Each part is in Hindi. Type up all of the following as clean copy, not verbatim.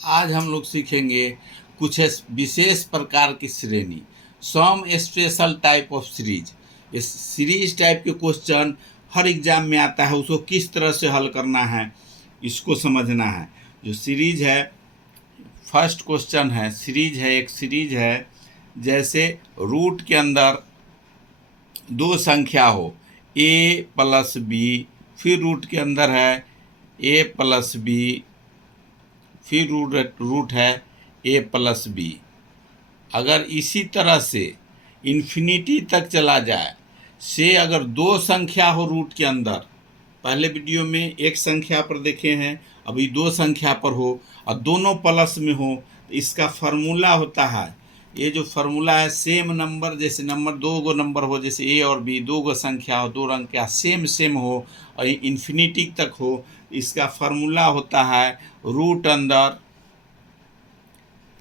आज हम लोग सीखेंगे कुछ विशेष प्रकार की श्रेणी, some special type of series. इस सीरीज टाइप के क्वेश्चन हर एग्जाम में आता है, उसको किस तरह से हल करना है इसको समझना है। जो सीरीज है, फर्स्ट क्वेश्चन है, सीरीज है, एक सीरीज है। जैसे रूट के अंदर दो संख्या हो, ए प्लस बी, फिर रूट के अंदर है ए प्लस बी, फिर रूट है ए प्लस बी। अगर इसी तरह से इन्फिनिटी तक चला जाए, से अगर दो संख्या हो रूट के अंदर, पहले वीडियो में एक संख्या पर देखे हैं, अभी दो संख्या पर हो और दोनों प्लस में हो, तो इसका फार्मूला होता है, ये जो फार्मूला है, सेम नंबर, जैसे नंबर दो गो नंबर हो, जैसे ए और बी, दो गो संख्या हो, दो रंग क्या सेम सेम हो और इन्फिनिटी तक हो, इसका फार्मूला होता है रूट अंदर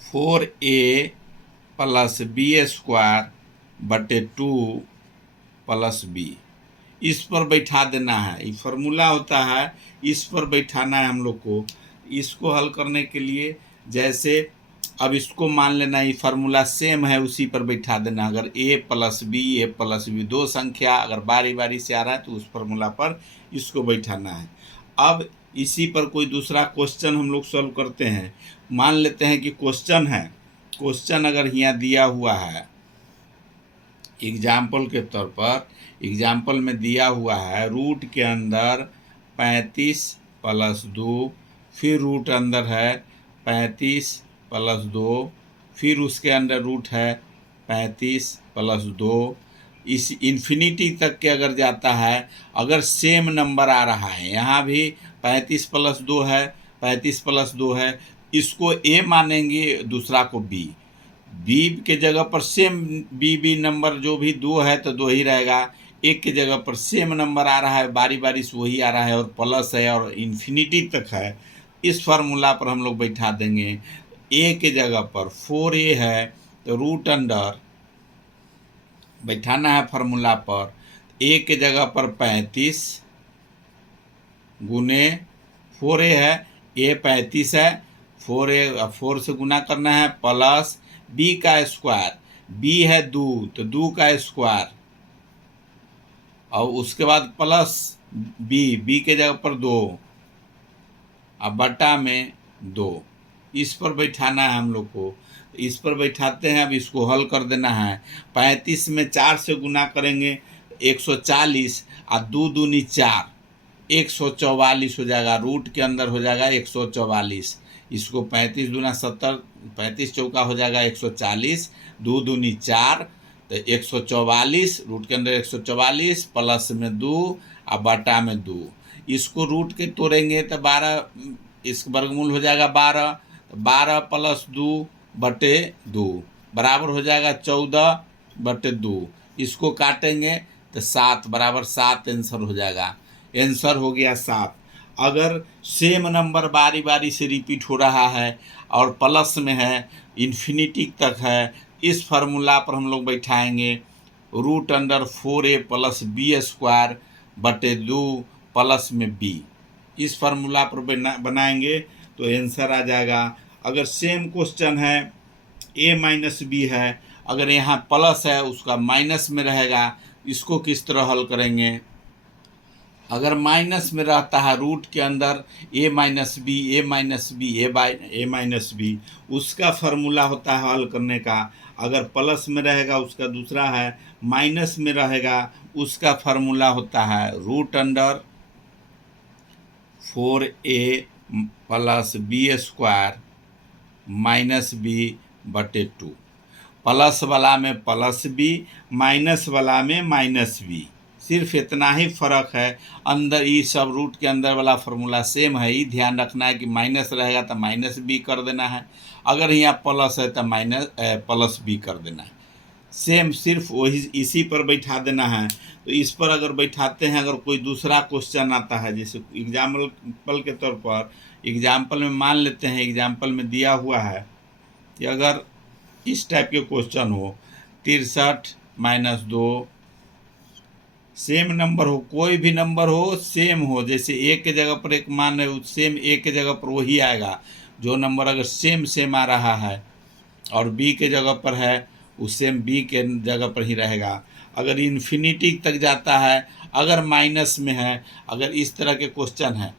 4a प्लस बी स्क्वायर बटे 2 प्लस बी। इस पर बैठा देना है, ये फार्मूला होता है, इस पर बैठाना है हम लोग को। इसको हल करने के लिए जैसे अब इसको मान लेना ये फार्मूला सेम है, उसी पर बैठा देना। अगर ए प्लस बी दो संख्या अगर बारी बारी से आ रहा है तो उस फार्मूला पर इसको बैठाना है। अब इसी पर कोई दूसरा क्वेश्चन हम लोग सॉल्व करते हैं। मान लेते हैं कि क्वेश्चन है, क्वेश्चन अगर यहाँ दिया हुआ है, एग्जाम्पल के तौर पर, एग्जाम्पल में दिया हुआ है रूट के अंदर 35 प्लस 2, फिर रूट अंदर है 35 प्लस 2, फिर उसके अंदर रूट है 35 प्लस 2। इस इन्फिनिटी तक के अगर जाता है, अगर सेम नंबर आ रहा है, यहाँ भी 35 प्लस 2 है, 35 प्लस 2 है, इसको ए मानेंगे, दूसरा को बी। बी के जगह पर सेम बी नंबर जो भी दो है तो दो ही रहेगा, एक के जगह पर सेम नंबर आ रहा है, बारी बारी से वही आ रहा है और प्लस है और इन्फिनिटी तक है, इस फार्मूला पर हम लोग बैठा देंगे। ए के जगह पर 4a है तो रूट अंडर बैठाना है फार्मूला पर, ए के जगह पर 35 गुने 4a है, ए 35 है, 4a 4 से गुना करना है, प्लस बी का स्क्वायर, बी है 2 तो 2 का स्क्वायर, और उसके बाद प्लस बी के जगह पर 2 अब बटा में 2। इस पर बैठाना है हम लोग को, इस पर बैठाते हैं। अब इसको हल कर देना है, 35 में 4 से गुना करेंगे 140 और 2 दूनी 4, 144 हो जाएगा, रूट के अंदर हो जाएगा 144। इसको 35 दूना 70, 35 चौका हो जाएगा 140, 2 दूनी 4 तो 144, रूट के अंदर 144 प्लस में 2 और बटा में 2। इसको रूट के तोड़ेंगे तो 12, इस वर्गमूल हो जाएगा 12, तो 12 प्लस 2 बटे 2 बराबर हो जाएगा 14 बटे 2। इसको काटेंगे तो 7 बराबर 7 आंसर हो जाएगा। आंसर हो गया 7। अगर सेम नंबर बारी बारी से रिपीट हो रहा है और प्लस में है, इन्फिनिटी तक है, इस फार्मूला पर हम लोग बैठाएंगे root under 4a plus B square बटे 2 प्लस में बी। इस फार्मूला पर बनाएंगे तो आंसर आ जाएगा। अगर सेम क्वेश्चन है, a माइनस बी है, अगर यहाँ प्लस है उसका माइनस में रहेगा, इसको किस तरह हल करेंगे। अगर माइनस में रहता है रूट के अंदर ए माइनस बी ए माइनस बी, उसका फार्मूला होता है हल करने का। अगर प्लस में रहेगा उसका दूसरा है, माइनस में रहेगा उसका फार्मूला होता है root under 4a plus B square minus B बटे 2। प्लस वाला में प्लस बी, माइनस वाला में माइनस बी, सिर्फ इतना ही फ़र्क है। अंदर ये सब रूट के अंदर वाला फार्मूला सेम है, ही ध्यान रखना है कि माइनस रहेगा तो माइनस बी कर देना है, अगर यहाँ प्लस है तो माइनस प्लस बी कर देना है। सेम सिर्फ वही इसी पर बैठा देना है। तो इस पर अगर बैठाते हैं, अगर कोई दूसरा क्वेश्चन आता है, जैसे एग्जाम्पल के तौर पर, एग्जाम्पल में मान लेते हैं, एग्जाम्पल में दिया हुआ है कि अगर इस टाइप के क्वेश्चन हो, 63 माइनस 2, सेम नंबर हो, कोई भी नंबर हो सेम हो, जैसे ए के जगह पर एक मान है, सेम ए के जगह पर वही आएगा, जो नंबर अगर सेम सेम आ रहा है और बी के जगह पर है वो सेम बी के जगह पर ही रहेगा। अगर इन्फिनिटी तक जाता है, अगर माइनस में है, अगर इस तरह के क्वेश्चन है,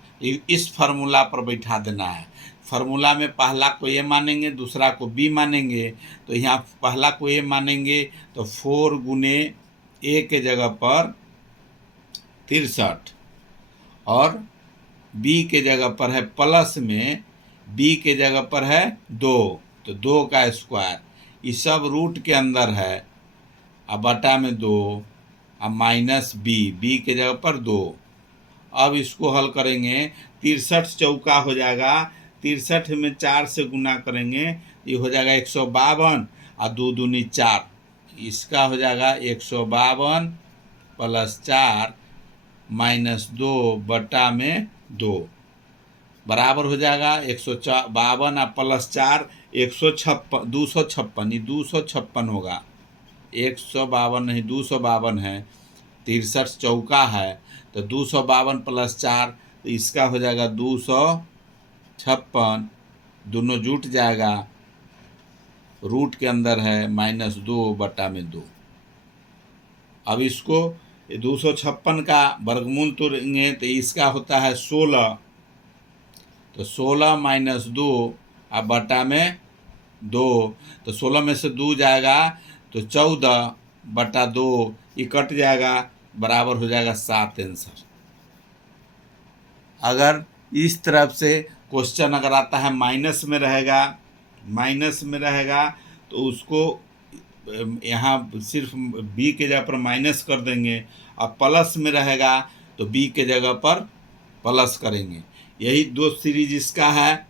इस फार्मूला पर बैठा देना है। फार्मूला में पहला को ए मानेंगे, दूसरा को बी मानेंगे। तो यहाँ पहला को ए मानेंगे तो 4 गुने ए के जगह पर 63 और बी के जगह पर है प्लस में बी के जगह पर है 2, तो 2 का स्क्वायर। ये सब रूट के अंदर है, अब बटा में 2, अब माइनस बी के जगह पर 2। अब इसको हल करेंगे, 63 चौका हो जाएगा, 63 में 4 से गुना करेंगे ये हो जाएगा 152 और 2 दूनी 4, इसका हो जाएगा 152 प्लस 4 माइनस 2 बटा में 2 बराबर हो जाएगा 152 और प्लस 4 156, 256, ये 256 होगा। 152 नहीं 252 है, 63 चौका है तो 252 प्लस 4, तो इसका हो जाएगा 256, दोनों जुट जाएगा, रूट के अंदर है माइनस 2 बटा में 2। अब इसको 256 का वर्गमूल तोड़ेंगे तो इसका होता है 16, तो 16 माइनस 2 अब बटा में 2, तो 16 में से 2 जाएगा तो 14 बटा 2, ये कट जाएगा, बराबर हो जाएगा 7 आंसर। अगर इस तरफ से क्वेश्चन अगर आता है माइनस में रहेगा तो उसको यहाँ सिर्फ बी के जगह पर माइनस कर देंगे, और प्लस में रहेगा तो बी के जगह पर प्लस करेंगे। यही दो सीरीज इसका है।